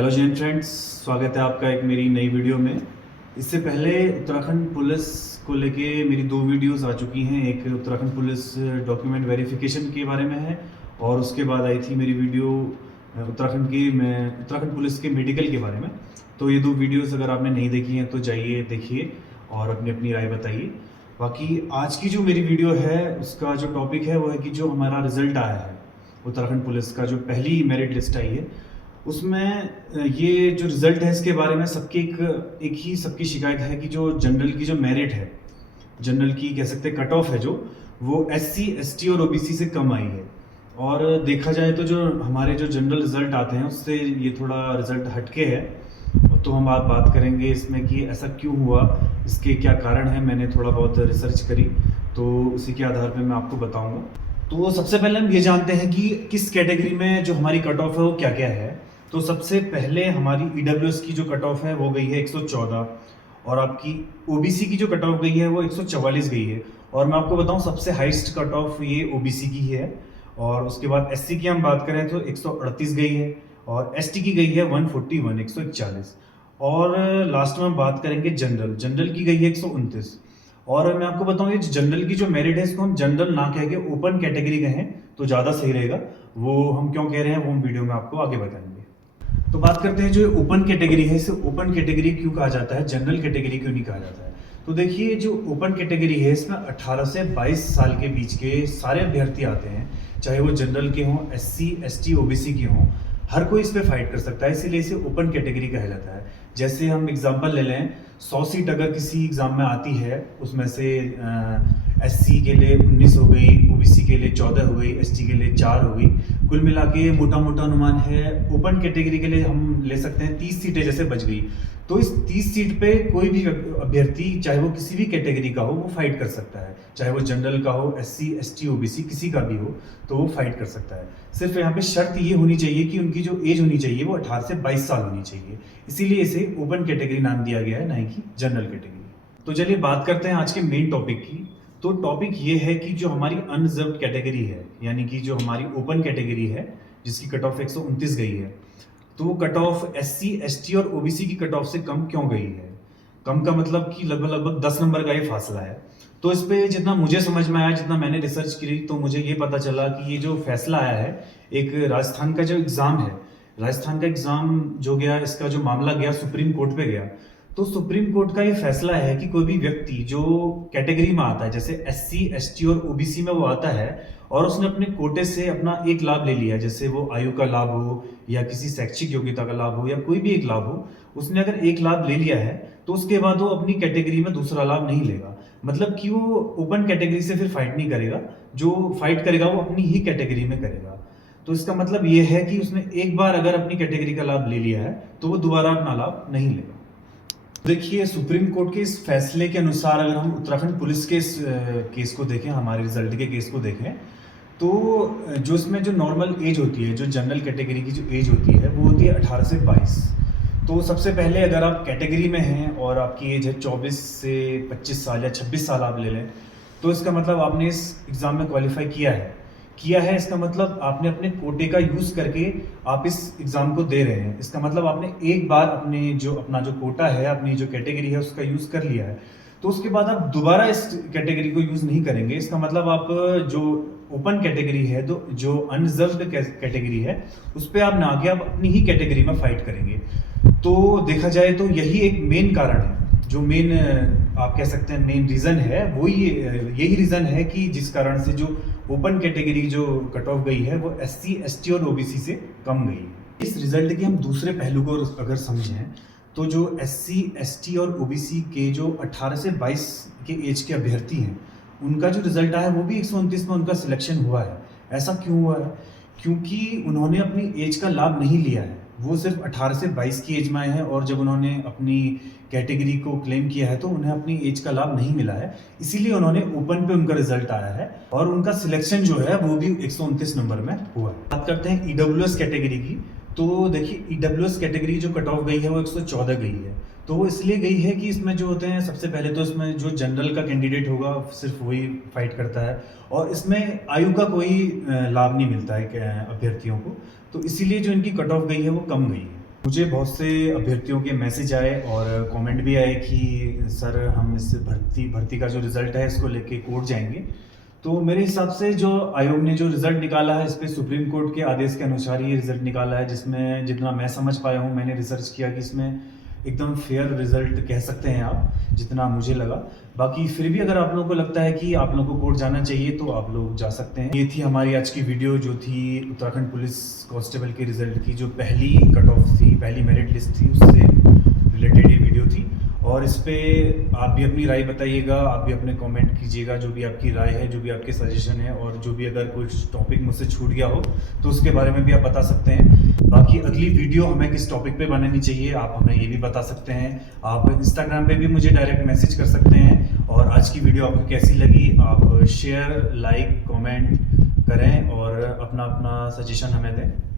Hello Jain friends, स्वागत है आपका एक मेरी नई वीडियो में। इससे पहले उत्तराखंड पुलिस को लेके मेरी दो वीडियोस आ चुकी हैं। एक उत्तराखंड पुलिस डॉक्यूमेंट वेरिफिकेशन के बारे में है और उसके बाद आई थी मेरी वीडियो उत्तराखंड पुलिस के मेडिकल के बारे में। तो ये दो वीडियोस अगर आपने नहीं देखी हैं तो जाइए देखिए और अपनी अपनी राय बताइए। बाकी आज की जो मेरी वीडियो है उसका जो टॉपिक है वो है कि जो हमारा रिजल्ट आया है उत्तराखंड पुलिस का, जो पहली मेरिट लिस्ट आई है उसमें ये जो रिजल्ट है इसके बारे में सबकी शिकायत है कि जो जनरल की जो मेरिट है, जनरल की कह सकते हैं कट ऑफ है जो, वो SC ST और OBC से कम आई है। और देखा जाए तो जो हमारे जो जनरल रिजल्ट आते हैं उससे ये थोड़ा रिजल्ट हटके है। तो हम आप बात करेंगे इसमें कि ऐसा क्यों हुआ, इसके क्या कारण है। मैंने थोड़ा बहुत रिसर्च करी तो उसी के आधार पर मैं आपको बताऊंगा। तो सबसे पहले हम ये जानते हैं कि किस कैटेगरी में जो हमारी कट ऑफ है वो क्या क्या है। तो सबसे पहले हमारी EWS की जो कट ऑफ है वो गई है 114 और आपकी OBC की जो कट ऑफ गई है वो 144 गई है। और मैं आपको बताऊं सबसे हाईएस्ट कट ऑफ ये OBC की है। और उसके बाद SC की हम बात करें तो 138 गई है और ST की गई है 141 141। और लास्ट में हम बात करेंगे जनरल की गई है 129। और मैं आपको बताऊं ये जनरल की जो मेरिट है इसको हम जनरल ना कह के ओपन कैटेगरी कहें तो ज़्यादा सही रहेगा। वो हम क्यों कह रहे हैं वो हम वीडियो में आपको आगे बताएंगे। तो बात करते हैं जो ओपन कैटेगरी है, इसे ओपन कैटेगरी क्यों कहा जाता है, जनरल कैटेगरी क्यों नहीं कहा जाता है। तो देखिए जो ओपन कैटेगरी है इसमें 18 से 22 साल के बीच के सारे अभ्यर्थी आते हैं, चाहे वो जनरल के हों, SC ST OBC के हों, हर कोई इस पे फाइट कर सकता है, इसीलिए इसे ओपन कैटेगरी कहा जाता है। जैसे हम एग्जांपल ले लें, 100 सीट अगर किसी एग्जाम में आती है उसमें से SC के लिए 19 हो गई, OBC के लिए 14 हो गई, ST के लिए 4 हो गई, कुल मिला के मोटा मोटा अनुमान है ओपन कैटेगरी के लिए हम ले सकते हैं 30 सीटें जैसे बच गई। तो इस 30 सीट पे कोई भी अभ्यर्थी चाहे वो किसी भी कैटेगरी का हो वो फाइट कर सकता है, चाहे वो जनरल का हो, SC ST OBC किसी का भी हो तो वो फाइट कर सकता है। सिर्फ यहाँ पे शर्त ये होनी चाहिए कि उनकी जो एज होनी चाहिए वो 18 से 22 साल होनी चाहिए, इसीलिए इसे ओपन कैटेगरी नाम दिया गया है, ना कि जनरल कैटेगरी। तो चलिए बात करते हैं आज के मेन टॉपिक की। तो टॉपिक ये है कि जो हमारी अनरिजर्व्ड कैटेगरी है, यानी कि जो हमारी ओपन कैटेगरी है जिसकी कट ऑफ 129 गई है, तो वो कट ऑफ SC ST और OBC की कट ऑफ से कम क्यों गई है। कम का मतलब कि लगभग लगभग 10 नंबर का ये फासला है। तो इस पे जितना मुझे समझ में आया, जितना मैंने रिसर्च की तो मुझे ये पता चला कि ये जो फैसला आया है, एक राजस्थान का जो एग्ज़ाम है, राजस्थान का एग्ज़ाम जो गया, इसका जो मामला गया सुप्रीम कोर्ट पे गया। तो सुप्रीम कोर्ट का ये फैसला है कि कोई भी व्यक्ति जो कैटेगरी में आता है, जैसे SC ST और OBC में वो आता है और उसने अपने कोटे से अपना एक लाभ ले लिया, जैसे वो आयु का लाभ हो या किसी शैक्षिक योग्यता का लाभ हो या कोई भी एक लाभ हो, उसने अगर एक लाभ ले लिया है तो उसके बाद वो अपनी कैटेगरी में दूसरा लाभ नहीं लेगा। मतलब कि वो ओपन कैटेगरी से फिर फाइट नहीं करेगा, जो फाइट करेगा वो अपनी ही कैटेगरी में करेगा। तो इसका मतलब ये है कि उसने एक बार अगर अपनी कैटेगरी का लाभ ले लिया है तो वो दोबारा अपना लाभ नहीं लेगा। देखिए सुप्रीम कोर्ट के इस फैसले के अनुसार अगर हम उत्तराखंड पुलिस के इस केस को देखें, हमारे रिजल्ट के केस को देखें, तो जो इसमें जो नॉर्मल एज होती है, जो जनरल कैटेगरी की जो एज होती है वो होती है 18 से 22। तो सबसे पहले अगर आप कैटेगरी में हैं और आपकी एज है 24 से 25 साल या 26 साल आप ले लें, तो इसका मतलब आपने इस एग्ज़ाम में क्वालिफाई किया है। इसका मतलब आपने अपने कोटे का यूज़ करके आप इस एग्ज़ाम को दे रहे हैं। इसका मतलब आपने एक बार अपना जो कोटा है, अपनी जो कैटेगरी है उसका यूज़ कर लिया है। तो उसके बाद आप दोबारा इस कैटेगरी को यूज़ नहीं करेंगे। इसका मतलब आप जो ओपन कैटेगरी है, तो जो अनरिजर्व्ड कैटेगरी है, उस पर आप ना आके आप अपनी ही कैटेगरी में फाइट करेंगे। तो देखा जाए तो यही एक मेन कारण है, जो मेन आप कह सकते हैं मेन रीज़न है, वो यही रीज़न है कि जिस कारण से जो ओपन कैटेगरी जो कट ऑफ गई है वो SC ST और OBC से कम गई है। इस रिजल्ट के हम दूसरे पहलू को अगर समझें तो जो SC ST और OBC के जो 18 से 22 के एज के अभ्यर्थी हैं, उनका जो रिजल्ट आया वो भी 129 में उनका सिलेक्शन हुआ है। ऐसा क्यों हुआ है? क्योंकि उन्होंने अपनी एज का लाभ नहीं लिया है। वो सिर्फ 18 से 22 की एज में आए हैं और जब उन्होंने अपनी कैटेगरी को क्लेम किया है तो उन्हें अपनी एज का लाभ नहीं मिला है, इसीलिए उन्होंने ओपन पे उनका रिजल्ट आया है और उनका सिलेक्शन जो है वो भी 129 नंबर में हुआ है। बात करते हैं EWS कैटेगरी की। तो देखिए EWS कैटेगरी जो कट ऑफ गई है वो 114 गई है। तो वो इसलिए गई है कि इसमें जो होते हैं, सबसे पहले तो इसमें जो जनरल का कैंडिडेट होगा सिर्फ वही फाइट करता है और इसमें आयु का कोई लाभ नहीं मिलता है अभ्यर्थियों को, तो इसीलिए जो इनकी कट ऑफ गई है वो कम गई है। मुझे बहुत से अभ्यर्थियों के मैसेज आए और कमेंट भी आए कि सर हम इस भर्ती का जो रिज़ल्ट है इसको लेके कोर्ट जाएंगे। तो मेरे हिसाब से जो आयोग ने जो रिज़ल्ट निकाला है इस पे सुप्रीम कोर्ट के आदेश के अनुसार ये रिज़ल्ट निकाला है, जिसमें जितना मैं समझ पाया हूँ, मैंने रिसर्च किया कि इसमें एकदम फेयर रिज़ल्ट कह सकते हैं आप, जितना मुझे लगा। बाकी फिर भी अगर आप लोगों को लगता है कि आप लोगों को कोर्ट जाना चाहिए तो आप लोग जा सकते हैं। ये थी हमारी आज की वीडियो जो थी उत्तराखंड पुलिस कांस्टेबल के रिज़ल्ट की, जो पहली कट ऑफ थी, पहली मेरिट लिस्ट थी, उससे रिलेटेड ये वीडियो थी। और इस पे आप भी अपनी राय बताइएगा, आप भी अपने कमेंट कीजिएगा, जो भी आपकी राय है, जो भी आपके सजेशन है, और जो भी अगर कुछ टॉपिक मुझसे छूट गया हो तो उसके बारे में भी आप बता सकते हैं। बाकी अगली वीडियो हमें किस टॉपिक पे बनानी चाहिए आप हमें ये भी बता सकते हैं। आप इंस्टाग्राम पे भी मुझे डायरेक्ट मैसेज कर सकते हैं। और आज की वीडियो आपको कैसी लगी आप शेयर, लाइक, कमेंट करें और अपना अपना सजेशन हमें दें।